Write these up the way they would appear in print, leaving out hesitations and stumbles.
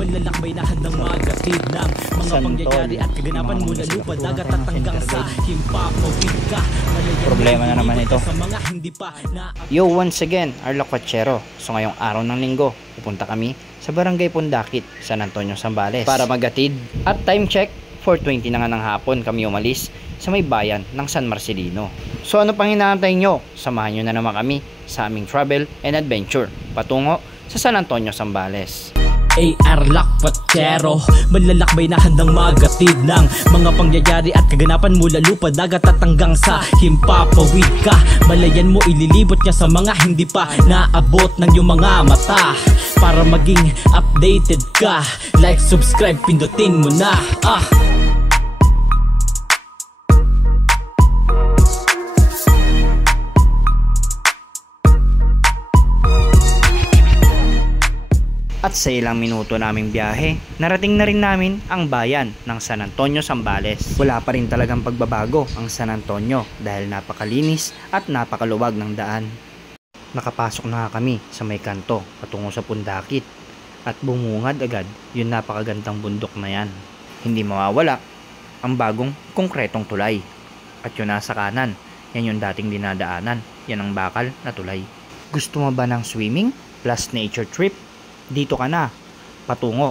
Manlalakbay na handang magatid ng mga pangyayari at kaganapan mula lupa, dagat at hanggang sa himpapawid ka. Problema na naman ito. Sa mga hindi pa na Yo, once again, Arlo Quachero. So ngayong araw ng linggo, pupunta kami sa Barangay Pundakit, San Antonio, Zambales para magatid. At time check, 4:20 na nga ng hapon kami umalis sa may bayan ng San Marcelino. So ano pang hinaantay nyo? Samahan nyo na naman kami sa aming travel and adventure patungo sa San Antonio, Zambales. Arlo Quachero, manlalakbay na handang magatid ng mga pangyayari at kaganapan mula lupa, dagat at hanggang sa himpapawid ka. Malayan mo, ililibot niya sa mga hindi pa naabot ng iyong mga mata. Para maging updated ka, like, subscribe, pindutin mo na. At sa ilang minuto naming biyahe, narating na rin namin ang bayan ng San Antonio, Zambales. Wala pa rin talagang pagbabago ang San Antonio dahil napakalinis at napakaluwag ng daan. Nakapasok na kami sa may kanto patungo sa Pundakit at bumungad agad yung napakagandang bundok na yan. Hindi mawawala ang bagong konkretong tulay. At yung nasa kanan, yan yung dating dinadaanan. Yan ang bakal na tulay. Gusto mo ba ng swimming plus nature trip? Dito ka na, patungo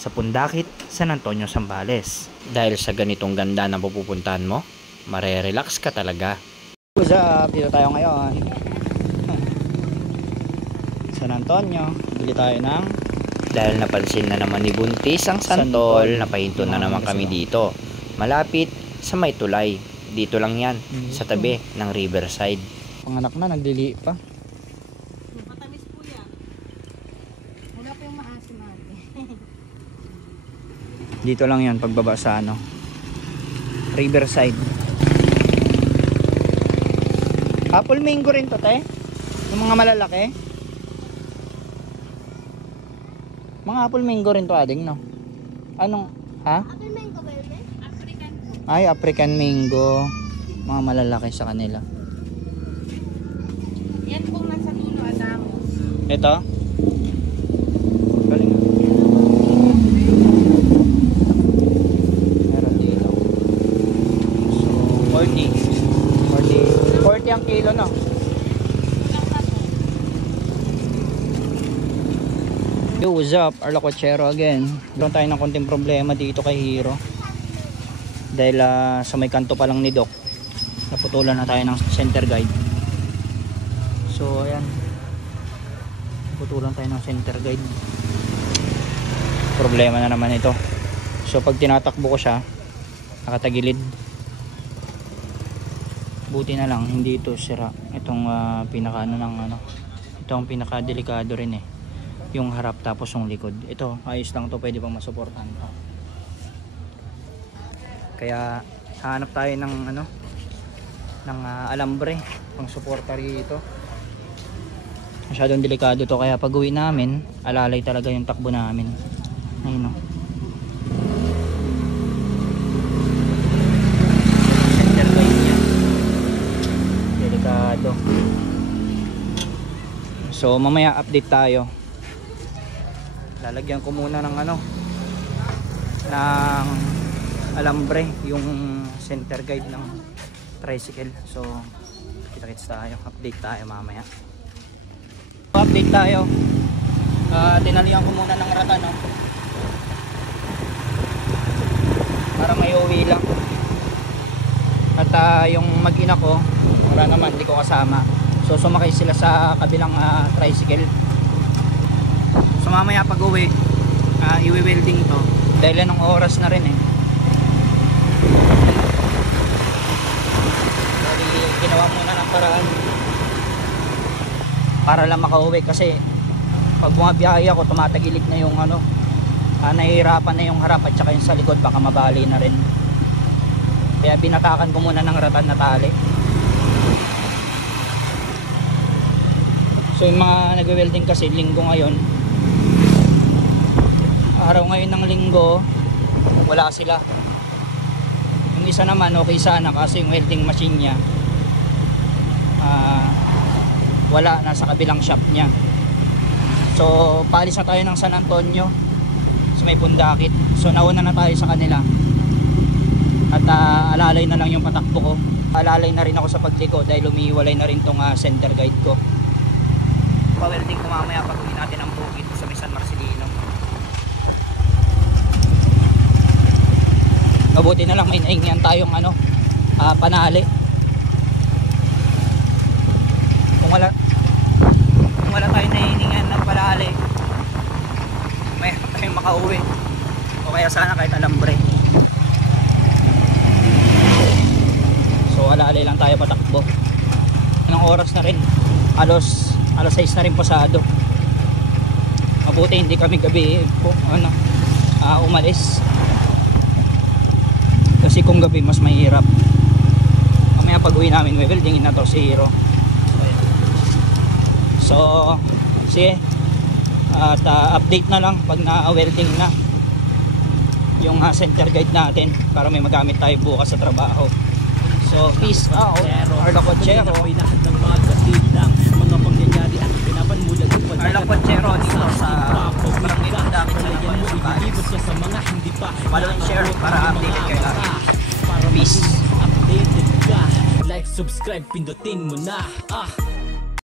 sa Pundakit, San Antonio, Zambales. Dahil sa ganitong ganda na pupuntahan mo, marerelax ka talaga. What's up? Dito tayo ngayon. San Antonio, bili tayo ng... Dahil napansin na naman ni Buntis ang santol, napahinto na naman kami dito. Malapit sa may tulay. Dito lang yan, sa tabi ng Riverside. Panganak na, naglili pa. Dito lang yan pagbaba sa Riverside. Apple mango rin to, te? Yung mga malalaki. Mga apple mango rin to, ading, no? Anong, ha? Apple mango ba yun? African. Ay, African mango. Mga malalaki sa kanila. Yan pong nasa dulo, Adamos. Ito? Galing, ha? So, 40 ang kilo, no? Yo, what's up? Arlo Quachero again. Doon tayo ng konting problema dito kay Hero. Dahil sa may kanto pa lang ni Doc, naputulan na tayo ng center guide. So, ayan. Naputulan tayo ng center guide. Problema na naman ito. So, pag tinatakbo ko siya, nakatagilid. Buti na lang hindi ito sira. Itong pinaka ito ang pinaka delikado rin, yung harap tapos yung likod. Ito ayos lang to, pwede pang masuportahan pa. Kaya hanap tayo ng ng alambre pang suporta rito. Masyadong delikado to, kaya pag uwi namin alalay talaga yung takbo namin. Ayun, so mamaya update tayo. Lalagyan ko muna ng ng alambre yung center guide ng tricycle. So kita-kits tayo, update tayo mamaya. Update tayo. Tinalian ko muna ng rata, no? Para may uwi lang. At yung mag-ina ko, wala naman, hindi ko kasama. So sumakay sila sa kabilang tricycle. So mamaya pag uwi, iwi-welding to. Dahil anong oras na rin Dahil ginawa muna ng paraan para lang makauwi, kasi pag bumabiyahe ako tumatagilid na yung nahihirapan na yung harap at saka yung sa likod, baka mabali na rin. Kaya binatakan ko muna ng ratan na tali. So yung mga nagwe-welding kasi linggo ngayon, araw ngayon ng linggo, wala sila. Yung isa naman okay sana kasi yung welding machine niya wala, nasa kabilang shop niya. So paalis na tayo ng San Antonio. may pundakit. So nauna na tayo sa kanila. At alalay na lang yung patakbo ko. Alalay na rin ako sa pagliko dahil umiiwalay na rin tong center guide ko. Pa-welding ko mamaya pag uwi natin ang bukid sa may San Marcelino. Mabuti na lang may naingian tayong panali. Kung wala tayong nahihingan ng panali, may tayong makauwi. O kaya sana kahit alambre. So alalay lang tayo patakbo. Anong oras na rin? Alas 6 na rin pasado. Mabuti hindi kami gabi umalis. Kasi kung gabi mas mahirap. Mamaya pag uwi namin, weldingin na to si Hero. So sige. At update na lang pag na-welding na yung center guide natin para may magamit tayo bukas sa trabaho. So peace out, Arla Cochero. May nahandang magatid ng mga pangyayari at kaganapan mula lupad. Arla Cochero dito sa Barangay Pundakit sa Laban sa Ililibot niya sa mga hindi pa follow and share para updated kayo lagi. Para Peace. maging updated ka. Like, subscribe, pindutin mo na.